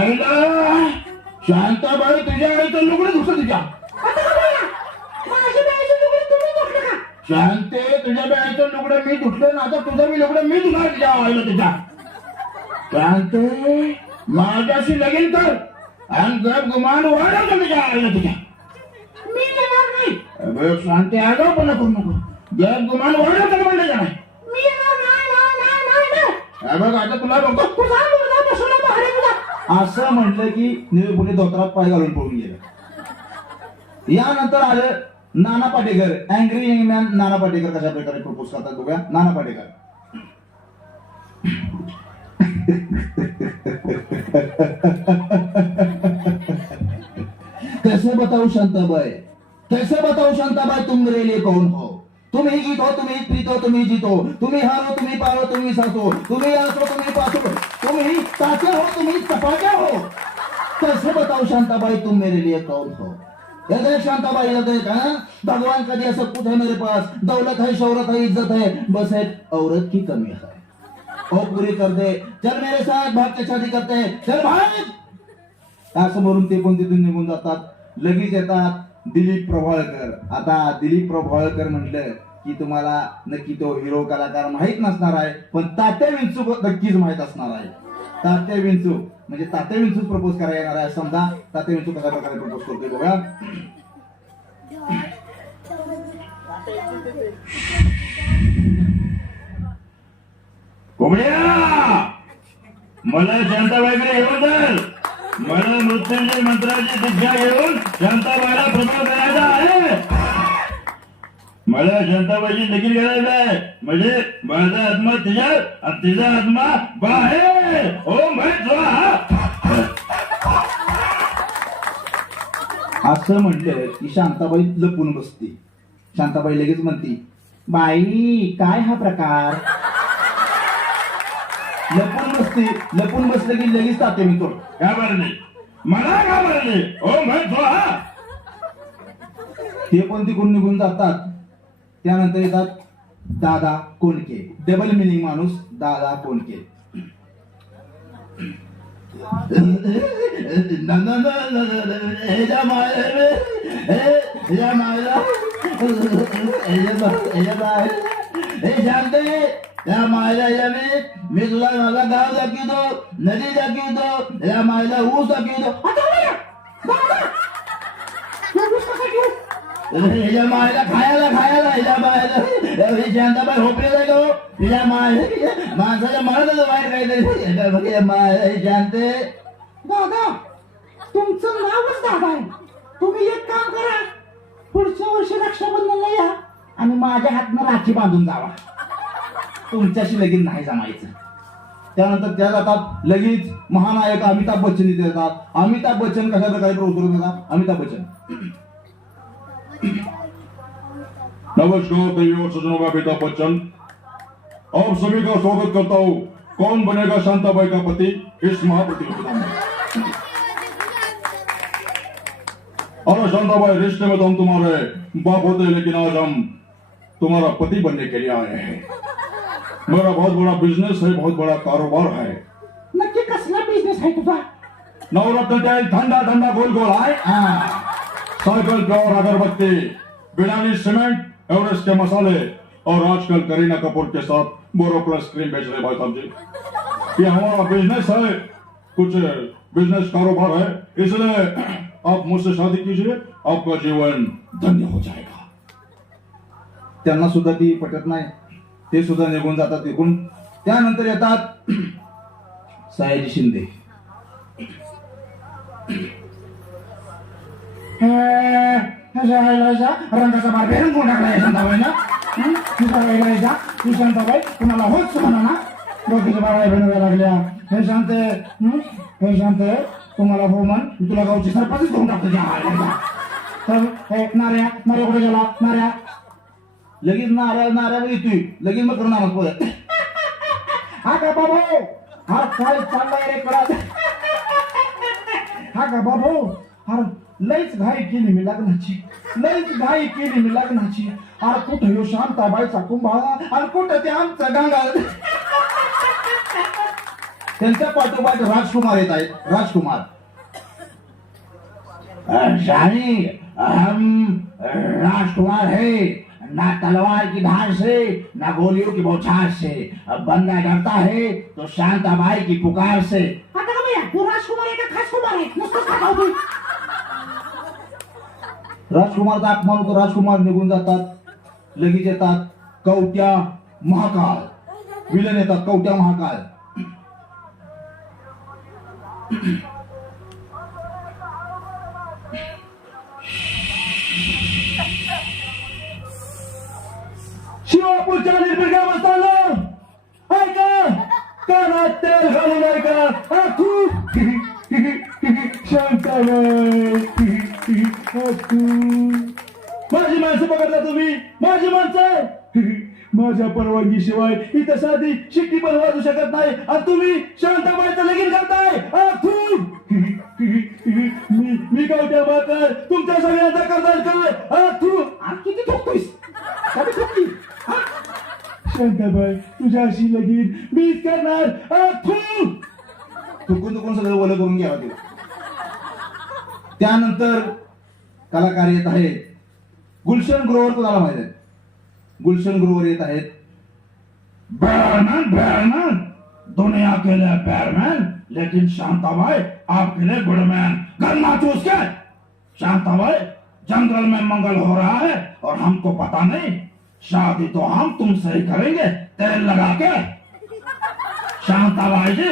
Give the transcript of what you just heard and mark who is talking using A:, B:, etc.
A: आईला शांताबाई तुझ्या आईचं लुगडं धुसं तुझ्या? शांते तुझ्या बाईचं लुगडं मी धुतलं ना आता तुझं मी लुगडं मी धुणार तुझ्या आईला तुझ्या. शांते माझ्याशी लगीन कर. आणि जर गुमान वाढवलं तुझ्या आईला तुझ्या.
B: मी येणार नाही.
A: अबे शांती आगाव पण करू नको. जर गुमान वाढवलं म्हणलं नाही?
B: मी येणार नाही, नाही, नाही,
A: आता तुला बघतो.
B: तुझा मुलगा बसवला बाहेर तुला.
C: असं म्हटलं की निळू पुढे धोत्रात पाय घालून पळून गेलं. यानंतर आलं Nana Patekar angry young man Nana Patekar कशा प्रकारे प्रपोज करतात बघा नाना पाटेकर. कैसे बताऊ शांताबाई? कैसे बताऊ शांताबाई? तुम मेरे लिए कौन हो? तुम ही जीत हो तुम ही प्रीत हो तुम ही जीतो। तुम तुम्ही हारो तुम्ही पारो तुम सासो। तुम्ही आसो पासो। तुम ही हो तुम ही चपाजा हो. कैसे बताओ शांताबाई तुम मेरे लिए कौन हो? शांताबाई का? भगवान का असं सब कुछ है मेरे पास? दौलत है शौहरत है इज्जत है बस एक औरत की कमी है वो हो, पूरी कर दे चल मेरे साथ भाग के शादी करते. हैं चल भाग! असं बोलून ते पण तिथून निघून जातात. लगेच येतात. दिलीप प्रभाळकर. आता दिलीप प्रभाळकर म्हटलं की तुम्हाला नक्की तो हिरो कलाकार माहीत नसणार आहे पण तात्या विंचू नक्कीच माहीत असणार आहे. तात्या विंचू म्हणजे तात्या विंचू प्रपोज करायला येणार आहे समजा तात्या विंचू कशा प्रकारे प्रपोज करतोय बघा.
A: कोबड्या! मला शांताबाईकडे घेऊन चल मला मृत्यूंजय मंत्राची दीक्षा घेऊन शांताबाई मला शांताबाईची लगीन करायचं आहे म्हणजे माझा आत्मा तिच्यात आणि तिचा आत्मा बाहेर. हो
C: असं म्हटलं की शांताबाई लपून बसते. शांताबाई लगेच म्हणते बाई काय हा प्रकार? लपून बसते. लपून बसलं की लगेच ताते मी तोड
A: का बरं नाही? मला का बरं नाही? हो माहीत
C: ते पण तिकडून निघून जातात. त्यानंतर येतात दादा कोणके. डबल मिनिंग माणूस दादा कोणके. या मायला याने मी तुला माझा गाव दाखवतो नदी दाखवतो या मायला ऊस दाखवतो मायला खायला खायला. हिच्या मायला ही माणसाच्या मनातच वाईट काहीतरी माय शांते
B: दादा तुमचं नावच दादा आहे. तुम्ही एक काम करा. पुढच्या वर्षी रक्षाबंधनला या
C: आणि माझ्या हातनं राखी बांधून जावा. तुमच्याशी लगीन नाही जमायचं. त्यानंतर त्या जातात. लगेच महानायक अमिताभ बच्चन इथे येतात अमिताभ बच्चन कशा प्रकारे प्रवृत्त येतात अमिताभ बच्चन.
A: नमस्कार देवी और सजनों का अमिताभ बच्चन आप सभी का स्वागत करता हूँ। कौन बनेगा शांता शांताबाई का पति? इस महाप्रतियोगिता में अरे शांताबाई रिश्ते में तो हम तुम्हारे बाप होते हैं लेकिन आज हम तुम्हारा पति बनने के लिए आए हैं। मेरा बहुत बड़ा बिज़नेस है बहुत बड़ा कारोबार है।
B: नक्की कसला बिझनेस आहे तुझा?
A: नवरत्न तेल ठंडा ठंडा गोल गोल है
C: हा।
A: साइकिल प्योर अगरबत्ती बिरयानी सीमेंट एवरेस्ट के मसाले. और आजकल करीना कपूर के साथ बोरोप्लस क्रीम बेच रहे भाई साहब जी ये हमारा बिजनेस है कुछ बिजनेस कारोबार है इसलिए आप मुझसे शादी कीजिए आपका जीवन धन्य हो जाएगा।
C: त्यांना सुद्धा ती पटत नाही. ते सुद्धा निघून जातात तिकडून त्यानंतर येतात सयाजी शिंदे.
B: रंगाचा बार बेरंग टाकला शांताबाई ना शांताबाई कुणाला होच म्हणा ना डोक्याच्या बनवायला लागल्या हे शांत हे शांत तुम्हाला हो म्हण तुला गावची सरपंच टाकतो त्या तर हे नाऱ्या नाऱ्या कुठे गेला नाऱ्या
C: लगेच नाऱ्या नाऱ्यावर येतोय लगेच मग करून आम्हाला
B: हा का बाबू हा काय चाललाय रे कळा हा का बाबू अरे लईच घाई केली मी लग्नाची. लईच घाई केली मी लग्नाची. आर कुठं यो शांताबाईचा कुंभाळा? आर कुठं ते आमचा गंगाळ?
D: त्यांच्या पाठोपाठ राजकुमार येत आहेत. राजकुमार.
C: शाही हम राजकुमार है. ना तलवार की धार से ना गोलियों की बौछार से. अब बंदा डरता है तो शांताबाई की पुकार से.
E: आता का भैया? तू राजकुमार है का खास कुमार आहे नुसतं सांगा तू
D: राजकुमारचा अपमान होतो राजकुमार निघून जातात. लगेच येतात कवट्या महाकाल विलन येतात कवट्या महाकाल
C: शिवापूरच्या निर्मिका बसताना ऐका कानात तेल घालून ऐका आखू. माझी माणसं पकडता तुम्ही. माझी माणसं. माझ्या परवानगी शिवाय इथं साधी शिट्टी पण वाजू शकत नाही. आणि तुम्ही शांताबाईचं लगीन करताय. मी मी काय त्या बाकर? तुमच्या सगळ्यांचा करताय काय? तू
E: आणि किती ठोकतोयस शांताबाई तुझ्या
C: अशी तुझ्याशी लगीन मीच करणार. थू.
D: थुकून थुकून सगळं ओलं करून घ्यावं ते त्यानंतर कलाकार येत आहेत. गुलशन ग्रोवर तुम्हाला माहित आहे? गुलशन ग्रोवर येत आहेत.
C: बैरमैन बैरमैन दुनिया के लिए बैरमैन लेकिन शांता भाई आपके लिए गुडमैन गन्ना चूस के शांता भाई जंगल में मंगल हो रहा है और हमको पता नहीं, शादी तो हम तुमसे ही करेंगे, तेल लगा के। शांता भाई जी